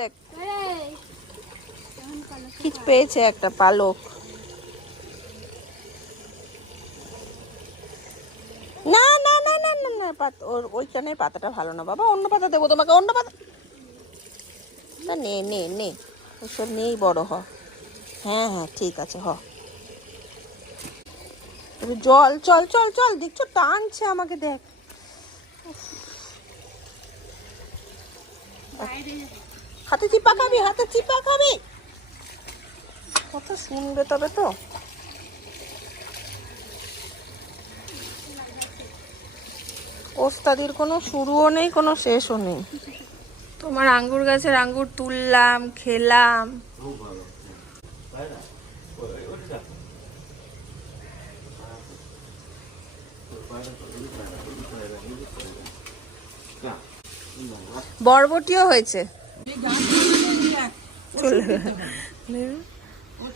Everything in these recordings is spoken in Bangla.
দেখ কি পেয়েছে, একটা পালক। না না না না না না, ওর ওইখানে পাতাটা ভালো না বাবা, অন্য পাতা দেবো তোমাকে, অন্য পাতা। না নে নে নে, ওসব নিয়েই বড় হ। হ্যাঁ হ্যাঁ ঠিক আছে হ। জল, চল চল চল, দেখছো টানছে আমাকে, দেখ। হাতে চিপা খাবি, হাতে চিপা খাবি, কথা শুনবে তবে তো। ওস্তাদির কোনো শুরুও নেই, কোনো শেষও নেই। তোমার আঙ্গুর গাছের আঙ্গুর তুললাম, খেলাম। বরবটিও হয়েছে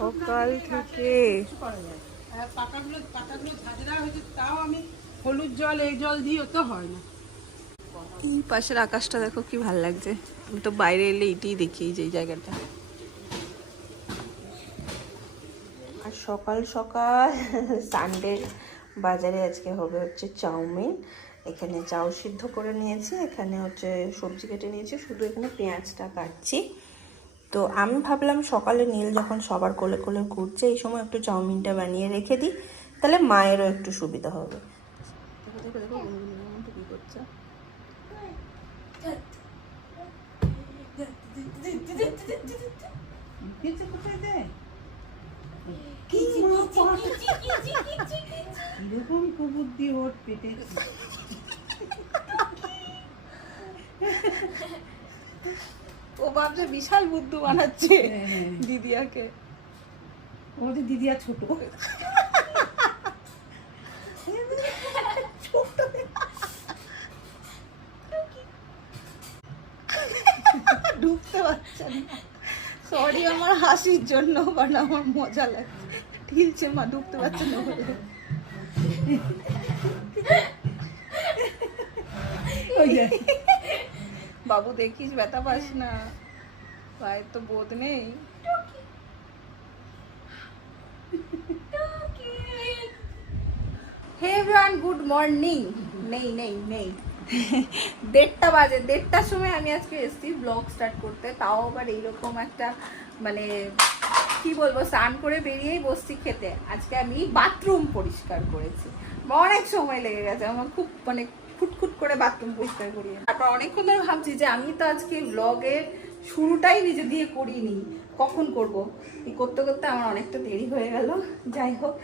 সকাল থেকে। পাতাগুলো ঝাঁঝরা হয়েছে, তাও আমি হলুদ জল এই জল দিয়েও তো হয় না। এই পাশের আকাশটা দেখো কি ভাল লাগছে। আমি তো বাইরে এলে এটাই দেখি, যে জায়গাটা। আর সকাল সকাল সানডে বাজারে আজকে হবে হচ্ছে চাউমিন। এখানে চাউ সিদ্ধ করে নিয়েছি, এখানে হচ্ছে সবজি কেটে নিয়েছি, শুধু এখানে পেঁয়াজটা কাটছি। তো আমি ভাবলাম সকালে নীল যখন সবার কোলে কোলে ঘুরছে, এই সময় একটু চাউমিনটা বানিয়ে রেখে দিই, তাহলে মায়েরও একটু সুবিধা হবে। দেখো দেখো দেখো গুনগুন কি করছে। কোথায় দেয় এরকম কুবুদ্ধি ওর পেটে। ও ভাবছে বিশাল বুদ্ধু বানাচ্ছে দিদিয়াকে। আমাদের দিদিয়া ছোট, ঢুকতে পারছে না। সরি আমার হাসির জন্য, বাট আমার মজা লাগছে। ঠিলছে মা, ঢুকতে পারছে না বলে। বাবু দেখিস ব্যথা পাস না, পায়ের তো বোধ নেই। Hey everyone, good morning. নেই নেই নেই, 1:30 বাজে, 1:30টার সময় আমি আজকে এসেছি ব্লগ স্টার্ট করতে। তাও আবার এইরকম একটা, মানে কি বলবো, স্নান করে বেরিয়েই বসছি খেতে। আজকে আমি বাথরুম পরিষ্কার করেছি, অনেক সময় লেগে গেছে আমার, খুব মানে খুটখুট করে বাথরুম পরিষ্কার করি। তারপর অনেকক্ষণ ধরে ভাবছি যে আমি তো আজকে ব্লগের শুরুটাই নিজে দিয়ে করিনি, কখন করব। এই করতে করতে আমার অনেকটা দেরি হয়ে গেল। যাই হোক,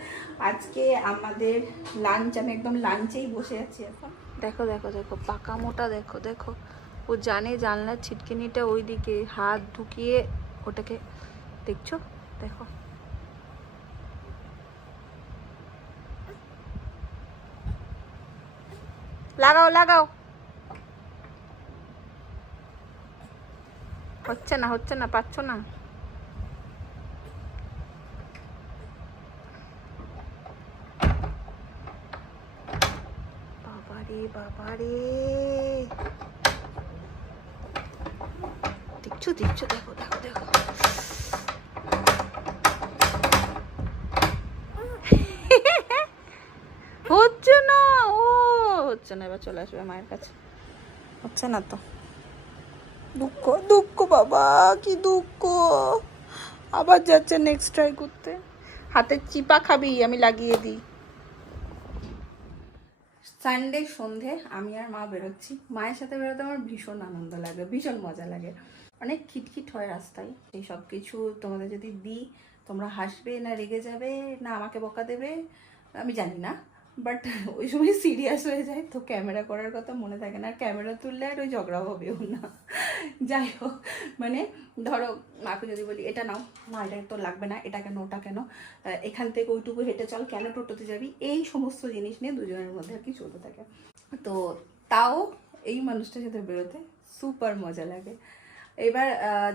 আজকে আমাদের লাঞ্চ, আমি একদম লাঞ্চেই বসে আছি এখন। দেখো দেখো দেখো পাকা মোটা, দেখো দেখো, ও জানে জানলার ছিটকিনিটা ওইদিকে, হাত ঢুকিয়ে ওটাকে, দেখছো দেখো। লাগাও লাগাও, হচ্ছে না হচ্ছে না, পাচ্ছ না। বাবারে বাবারে, দেখছো দেখছো, দেখো দেখো দেখো। হচ্ছে না, ও হচ্ছে না, এবার চলে আসবে মায়ের কাছে। হচ্ছে না তো, দুঃখ দুঃখ বাবা, কি দুঃখ। আবার যাচ্ছে নেক্সট ট্রাই করতে। হাতের চিপা খাবি, আমি লাগিয়ে দিই। সানডে সন্ধে আমি আর মা বেরোচ্ছি। মায়ের সাথে বেরোতে আমার ভীষণ আনন্দ লাগে, ভীষণ মজা লাগে। অনেক খিটখিট হয় রাস্তায়, এই সব কিছু তোমাদের যদি দিই, তোমরা হাসবে না রেগে যাবে না আমাকে বকা দেবে আমি জানি না, বাট ওই সময় সিরিয়াস হয়ে যায়, তো ক্যামেরা করার কথা মনে থাকে না। আর ক্যামেরা তুললে আর ওই ঝগড়া হবেও না। যাই হোক, মানে ধরো মাকে যদি বলি এটা নাও, না এটা তো লাগবে না, এটা কেন ওটা কেন, এখান থেকে ওইটুকু হেঁটে চল, কেন টোটোতে যাবি, এই সমস্ত জিনিস নিয়ে দুজনের মধ্যে আর কি চলতে থাকে। তো তাও এই মানুষটার সাথে বেরোতে সুপার মজা লাগে। এবার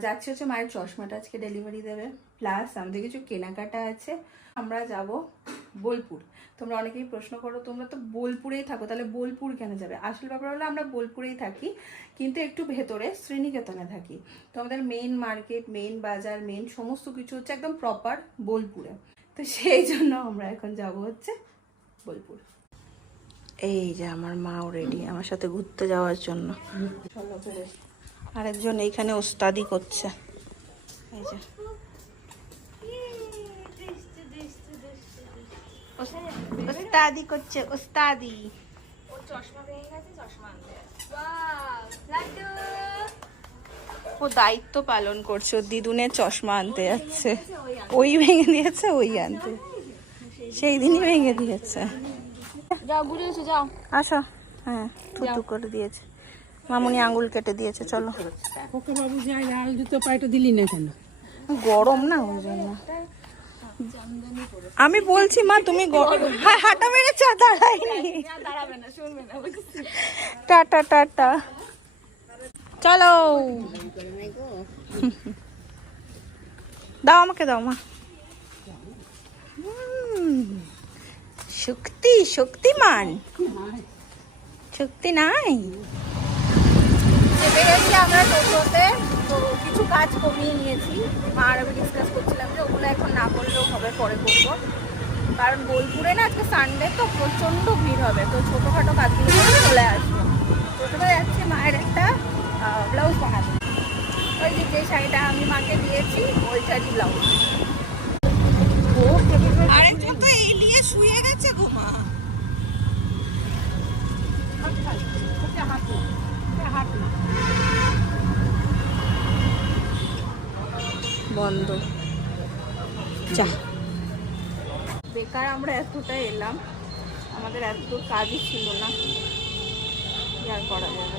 যাচ্ছি হচ্ছে মায়ের চশমাটা আজকে ডেলিভারি দেবে, প্লাস আমাদের কিছু কেনাকাটা আছে। আমরা যাব বোলপুর। তোমরা অনেকেই প্রশ্ন করো তোমরা তো বোলপুরেই থাকো, তাহলে বোলপুর কেন যাবে? আসল ব্যাপার হলো আমরা বোলপুরেই থাকি, কিন্তু একটু ভেতরে শ্রীনিকেতনে থাকি। তো আমাদের মেইন মার্কেট, মেইন বাজার, মেইন সমস্ত কিছু হচ্ছে একদম প্রপার বোলপুরে। তো সেই জন্য আমরা এখন যাব হচ্ছে বোলপুর। এই যে আমার মাও রেডি আমার সাথে ঘুরতে যাওয়ার জন্য। আরেকজন এইখানে ওস্তাদি করছে, এই যে ওস্তাদি করছে, ওস্তাদি। ওর চশমা ভেঙে গেছে, চশমা আনতে যাচ্ছে। ওয়াও, লাড্ডু। ও দায়িত্ব পালন করছে, ওর দিদুনের চশমা আনতে যাচ্ছে। ওই ভেঙে দিয়েছে, ওই আনতে সেই দিনই ভেঙে দিয়েছে। যাও ঘুরে এসো, যাও। আসো। হ্যাঁ, থুতু করে দিয়েছে। মামুনি আঙ্গুল কেটে দিয়েছে, চলো। ওকে বাবু যাই লাল জুতো পাইটা দিলি না কেন? গরম না ওই জন্য। আমি বলছি মা তুমি হাঁটা মেরে চা দাঁড়াইনি। দাঁড়াবে না, শুনবে না। টাটা টাটা, চলো। দাও আমাকে, দাও মা। শক্তি, শক্তিমান, শক্তি নাই। চেপে গেছি আমরা টোটোতে, তো কিছু কাজ কমিয়ে নিয়েছি। মা আর আমি ডিসকাস করছিলাম যে ওগুলো এখন না করলেও হবে, পরে করবো। কারণ বোলপুরে না আজকে সানডে তো প্রচণ্ড ভিড় হবে, তো ছোটোখাটো কাজগুলো করে চলে আসবো। টোটোতে যাচ্ছে মায়ের একটা ব্লাউজ বানাতে। ওই যে শাড়িটা আমি মাকে দিয়েছি ওইটারই ব্লাউজ। আরেকজন তো এই নিয়ে শুয়ে গেছে গো মা। বন্ধ। যা, বেকার আমরা এতটা এলাম, আমাদের এত কাজই ছিল না, কি আর করা যাবে।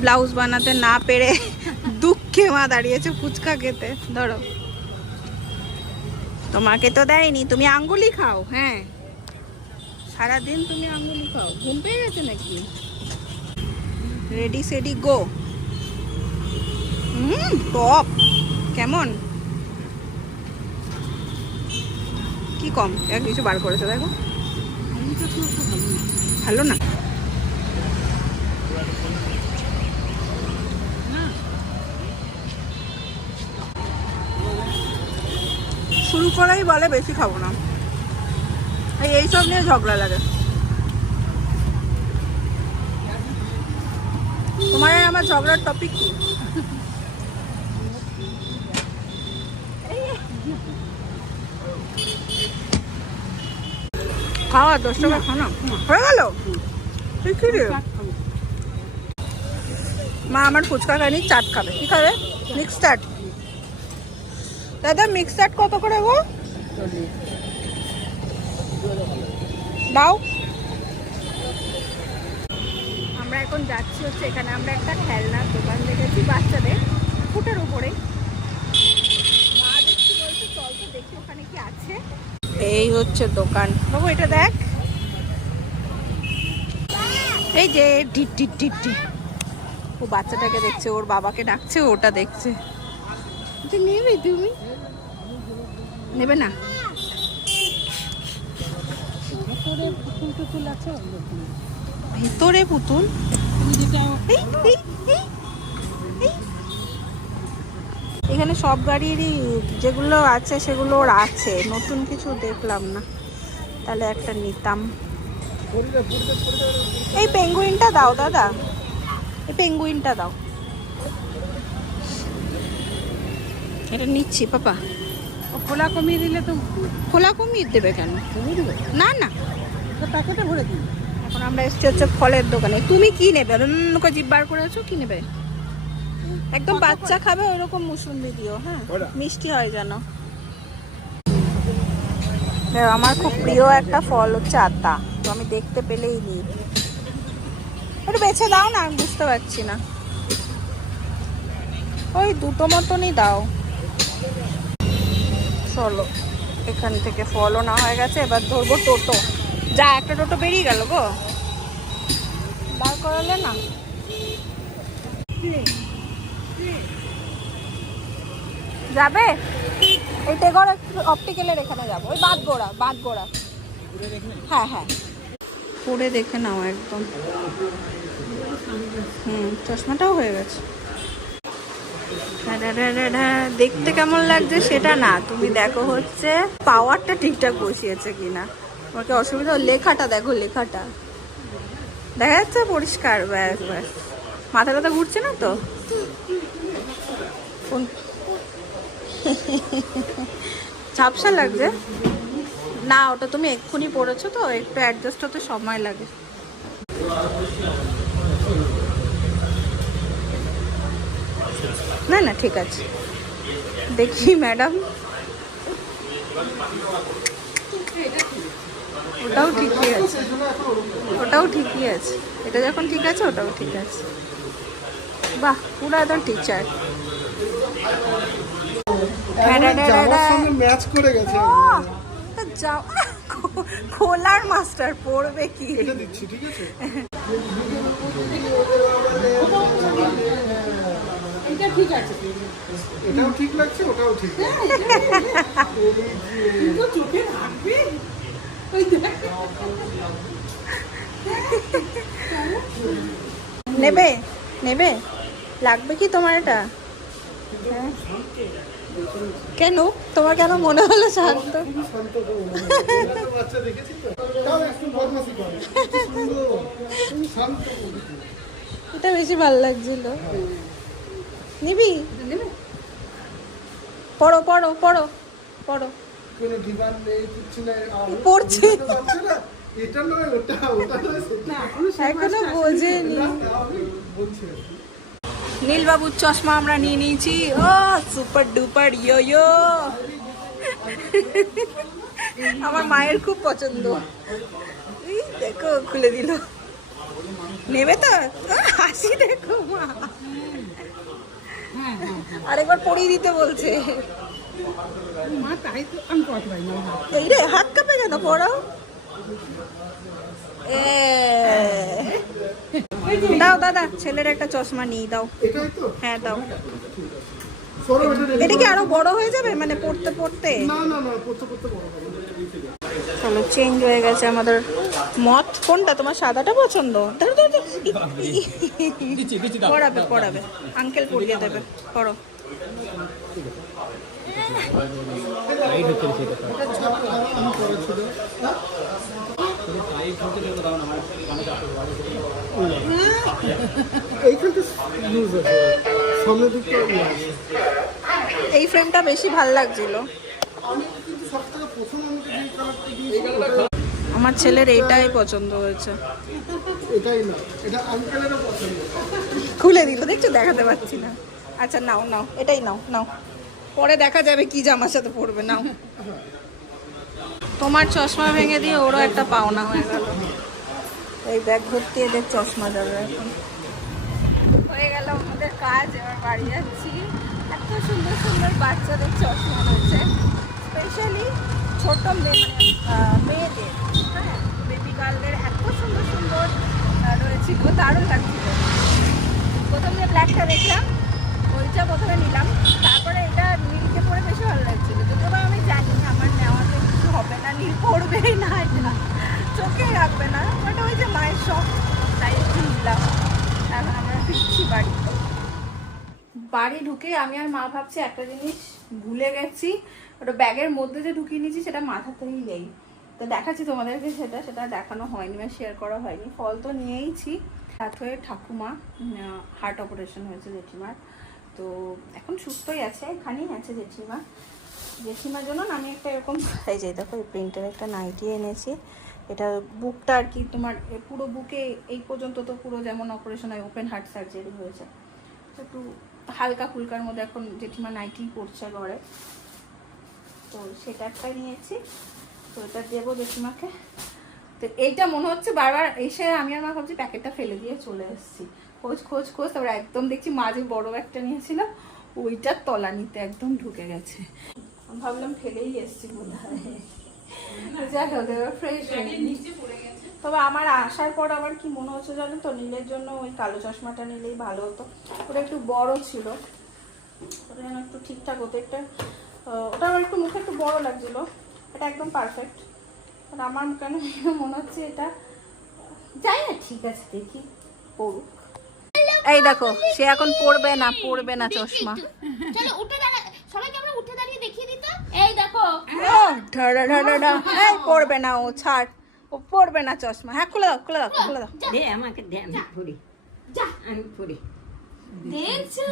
ব্লাউজ বানাতে না পেরে দুঃখে মা দাঁড়িয়েছে ফুচকা খেতে। ধরো, তোমাকে তো দেয়নি, তুমি আঙ্গুলি খাও। হ্যাঁ, সারাদিন তুমি আঙ্গুলি খাও। ঘুম পেয়ে গেছে নাকি? রেডি সেডি গো। টপ কেমন, কি কম এক কিছু বার করেছে দেখো। ভালো না? শুরু করাই বলে বেশি খাবো না, এইসব নিয়ে ঝগড়া লাগে। তোমার আর আমার ঝগড়ার টপিক কি? খাওয়া 10 টাকা খানা হয়ে গেল। মা আমার ফুচকা খায়নি, চাট খাবে। কি খাবে? মিক্স চাট। দাদা মিক্স চাট কত করে গো? দাও। আমরা এখন যাচ্ছি হচ্ছে এখানে, আমরা একটা খেলনার দোকান দেখেছি বাচ্চাদের, ফুটের উপরে। মা দেখছি বলছে চল তো দেখি ওখানে কি আছে। এই হচ্ছে দোকান। বাবু এটা দেখ, এই যে টিট টিট টিট টিট। ও বাচ্চাটাকে দেখছে, ওর বাবাকে ডাকছে, ওটা দেখছে। নেবে তুমি? নেবে না? ভিতরে পুতুল? এখানে সব গাড়িরই যেগুলো আছে সেগুলো ওর আছে, নতুন কিছু দেখলাম না, তাহলে একটা নিতাম। এই পেঙ্গুইনটা দাও দাদা, এই পেঙ্গুইনটা দাও। এটা নিচ্ছি পাপা। খোলা কমিয়ে দিলে তো। খোলা কমিয়ে দেবে কেন? না না, প্যাকেটে ভরে দিই। এখন আমরা এসেছি হচ্ছে ফলের দোকানে। তুমি কি নেবে? অন্যকে জিভ বার করে আছো, কি নেবে? একদম বাচ্চা খাবে ওইরকম মুসুম্বি দিও। হ্যাঁ, মিষ্টি হয় যেন। আমার খুব প্রিয় একটা ফল হচ্ছে আতা, তো আমি দেখতে পেলেই নিই। একটু বেছে দাও না, আমি বুঝতে পারছি না। ওই দুটো মতনই দাও। চলো, এখান থেকে ফলও না হয়ে গেছে, এবার ধরবো টোটো। যা, একটা টোটো বেরিয়ে গেল গো, বার করালে না। যাবে এই টেগর অপটিক্যালের এখানে যাবো, ওই বাঁধগোড়া। হ্যাঁ হ্যাঁ, পরে দেখে নাও একদম। চশমাটাও হয়ে গেছে। দেখতে কেমন লাগছে সেটা না, তুমি দেখো হচ্ছে পাওয়ারটা ঠিকঠাক বসিয়েছে কিনা। তোমাকে অসুবিধা, লেখাটা দেখো, লেখাটা দেখা যাচ্ছে পরিষ্কার। ব্যাস ব্যাস, মাথা টাথা ঘুরছে না তো? ঝাপসা লাগছে না, ওটা তুমি এক্ষুনি পড়েছো তো, একটু অ্যাডজাস্ট হতে সময় লাগে। না না ঠিক আছে, দেখি ম্যাডাম। ওটাও ঠিকই আছে, ওটাও ঠিকই আছে, এটা যখন ঠিক আছে ওটাও ঠিক আছে। বাহ, পুরো একদম টিচার। ম্যাচ করে গেছে। খোলার মাস্টার পড়বে কি? এটা দিচ্ছি, ঠিক আছে? এটা ঠিক আছে, এটাও ঠিক লাগছে, ওটাও ঠিক। কিন্তু চোখে রাখবে। নেবে নেবে, লাগবে কি তোমার এটা? হ্যাঁ। কেন তোমার কেন মনে হলো শান্ত? শান্ত তো বাচ্চা দেখেছি তো, তাও একটু বদমাশি করে, সুন্দর শান্ত। এটা বেশি ভালো লাগছিল। নিবি? পড়ো পড়ো পড়ো পড়ো। কোনো ডিমান্ড নেই, কিছু নাই, পড়ছে। এটা নয় ওটা, ওটা নয় সেটা। এখনো বোঝেনি। আমি বলছি নীলবাবুর চশমা আমরা নিয়ে নিয়েছি। ও সুপার ডুপার ইয়ো ইয়ো, আমার মায়ের খুব পছন্দ। এই দেখো খুলে দিল। নেবে তো? হাসি দেখো মা, আরেকবার পরিয়ে দিতে বলছে। মা তাই তো আমি পড়তে পারি না। এই রে, হাত কাঁপে কেন? পড়াও। দাও দাদা, ছেলের একটা চশমা নিয়ে দাও। এটাই তো। হ্যাঁ দাও। সরো, এটা কি আরো বড় হয়ে যাবে মানে পড়তে পড়তে? না না না, পড়তে পড়তে বড় হবে। চলো, চেঞ্জ হয়ে গেছে আমাদের মত। কোনটা তোমার? সাদাটা পছন্দ? ধরো ধরো ধরো। পড়াবে পড়াবে, আঙ্কেল পড়িয়ে দেবে, পড়ো। এইখানটা লুজ আছে, সামনের দিকটা ইয়ে আছে। এই ফ্রেমটা বেশি ভাল লাগছিল। আমি কিন্তু সবথেকে প্রথম আমাকে যে কালারটা দিয়েছি, আমার ছেলের এইটাই পছন্দ হয়েছে। এটাই না, এটা আঙ্কেলেরও পছন্দ। খুলে দিল, দেখছো, দেখাতে পারছি না। আচ্ছা নাও নাও, এটাই নাও নাও, পরে দেখা যাবে কি জামার সাথে পরবে। নাও। তোমার চশমা ভেঙে দিয়ে ওরও একটা পাওনা হয়ে গেল। এই ব্যাগ ভর্তি এদের চশমা যাবে এখন। হয়ে গেল আমাদের কাজ, এবার বাড়ি যাচ্ছি। এত সুন্দর সুন্দর বাচ্চাদের চশমা রয়েছে, স্পেশালি ছোট মেয়েদের, হ্যাঁ, বেবি গার্লদের এত সুন্দর সুন্দর রয়েছে, দারুণ লাগছিল। প্রথম যে ব্ল্যাকটা দেখলাম, ওইটা প্রথমে নিলাম, তারপরে এটা নীলকে পরে বেশি ভালো লাগছিল। যদিও বা আমি জানি আমার নেওয়াতে কিছু হবে না, নীল পড়বেই না, এটা চোখে রাখবে না, বাট ওই যে মায়ের শখ, তাই একটু নিলাম। এখন আমরা ফিরছি বাড়ি। বাড়ি ঢুকে আমি আর মা ভাবছি একটা জিনিস ভুলে গেছি, ওটা ব্যাগের মধ্যে যে ঢুকিয়ে নিয়েছি সেটা মাথাতেই নেই। তো দেখাচ্ছি তোমাদেরকে, সেটা দেখানো হয়নি বা শেয়ার করা হয়নি। ফল তো নিয়েইছি। রাত হয়ে ঠাকুমা হার্ট অপারেশন হয়েছে জেঠিমার, তো এখন সুস্থই আছে, এখানেই আছে জেঠিমা। জেঠিমার জন্য আমি একটা এরকম, এই যে দেখো, এই প্রিন্টের একটা নাইটি এনেছি। এটা বুকটা আর কি তোমার পুরো বুকে এই পর্যন্ত তো পুরো যেমন অপারেশন হয়, ওপেন হার্ট সার্জারি হয়েছে, তো একটু হালকা ফুলকার মধ্যে এখন জেঠিমা নাইটি পরছে ঘরে, তো সেটা একটা নিয়েছি। তো এটা দেবো জেঠিমাকে। তো এইটা মনে হচ্ছে বারবার এসে আমি আর মা ভাবছি প্যাকেটটা ফেলে দিয়ে চলে এসেছি। খোঁজ খোঁজ খোঁজ, তারপরে একদম দেখছি মাঝে বড় একটা নিয়েছিলাম, ওইটার তলানিতে একদম ঢুকে গেছে। আমি ভাবলাম ফেলেই এসেছি বোধ হয়। যাই হোক, এবার ফ্রেশ তবে আমার আসার পর আবার কি মনে হচ্ছে জানো তো, নীলের জন্য ওই কালো চশমাটা নিলেই ভালো হতো। ওটা একটু বড় ছিল, ওটা যেন একটু ঠিকঠাক হতো। একটা ওটা আমার একটু মুখে একটু বড় লাগছিল, এটা একদম পারফেক্ট। আর আমার কেন মনে হচ্ছে এটা যাই না, ঠিক আছে দেখি পড়ুক। এই দেখো সে এখন পড়বে না চশমা। চলো উঠে দাঁড়া, সবাইকে আমরা উঠে দাঁড়িয়ে দেখিয়ে দিত। এই দেখো এই পড়বে না, ও ছাড়, ও পড়বে না চশমা। হ্যাঁ খুলে দাও খুলে দাও খুলে দাও। দে আমাকে দে, আমি পড়ি, যা আমি পড়ি। দেখছো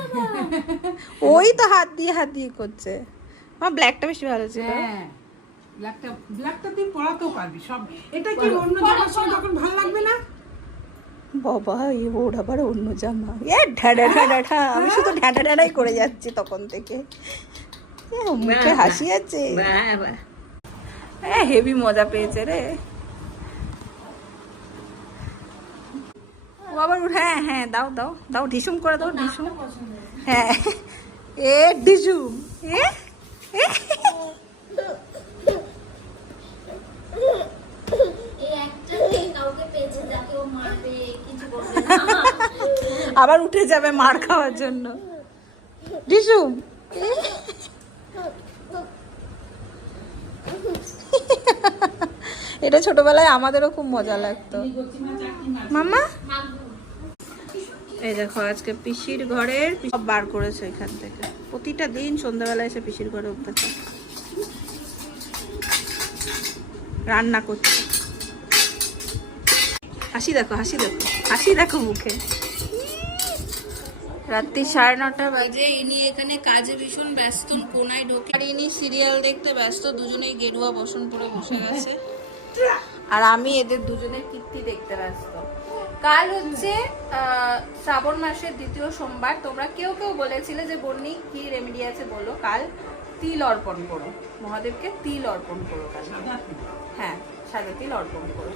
ওই তো হাত দিয়ে করছে। আমার ব্ল্যাকটা বেশি ভালো ছিল। হ্যাঁ, ব্ল্যাকটা তুই পড়াতেও পারবি সব। এটা কি অন্য জামার সঙ্গে তখন ভালো লাগবে না? বাবা ওর আবার অন্য জামা, ঢাডা আমি শুধু ঢাডাই করে যাচ্ছি তখন থেকে। মুখে হাসি আছে, বাবা হেভি মজা পেয়েছে রে। ও আবার হ্যাঁ হ্যাঁ দাও দাও দাও, ঢিসুম করে দাও, ঢিসুম। হ্যাঁ এ ঢিসুম এ এই একটা কাউকে পেয়েছে যাকে ও মারবে, কিছু করবে না। আবার উঠে যাবে মার খাওয়ার জন্য। ঢিসুম এটা ছোটবেলায় আমাদেরও খুব মজা লাগতো। মামা এই দেখো আজকে পিসির ঘরের সব বার করেছে এখান থেকে। প্রতিটা দিন সন্ধ্যাবেলায় এসে পিসির ঘরে উঠতে চায়, রান্না করছে। হাসি দেখো হাসি দেখো হাসি দেখো মুখে। রাত্রি 9:30 বাজে, ইনি এখানে কাজে ভীষণ ব্যস্ত, কোনায় ঢোকে। আর ইনি সিরিয়াল দেখতে ব্যস্ত, দুজনেই গেরুয়া বসন পরে বসে গেছে। আর আমি এদের দুজনের কীর্তি দেখতে ব্যস্ত। কাল হচ্ছে শ্রাবণ মাসের 2য় সোমবার। তোমরা কেউ কেউ বলেছিলে যে বন্নি কি রেমেডি আছে বলো। কাল তিল অর্পণ করো, মহাদেবকে তিল অর্পণ করো কাল। হ্যাঁ সাদা তিল অর্পণ করো।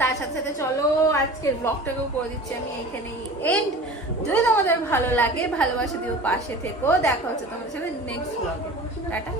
তার সাথে সাথে চলো আজকের ব্লগটাকেও করে দিচ্ছি আমি এইখানেই এন্ড। যদি তোমাদের ভালো লাগে ভালোবাসা দিও, পাশে থেকো। দেখা হচ্ছে তোমাদের সাথে নেক্সট ব্লগে। টাটা।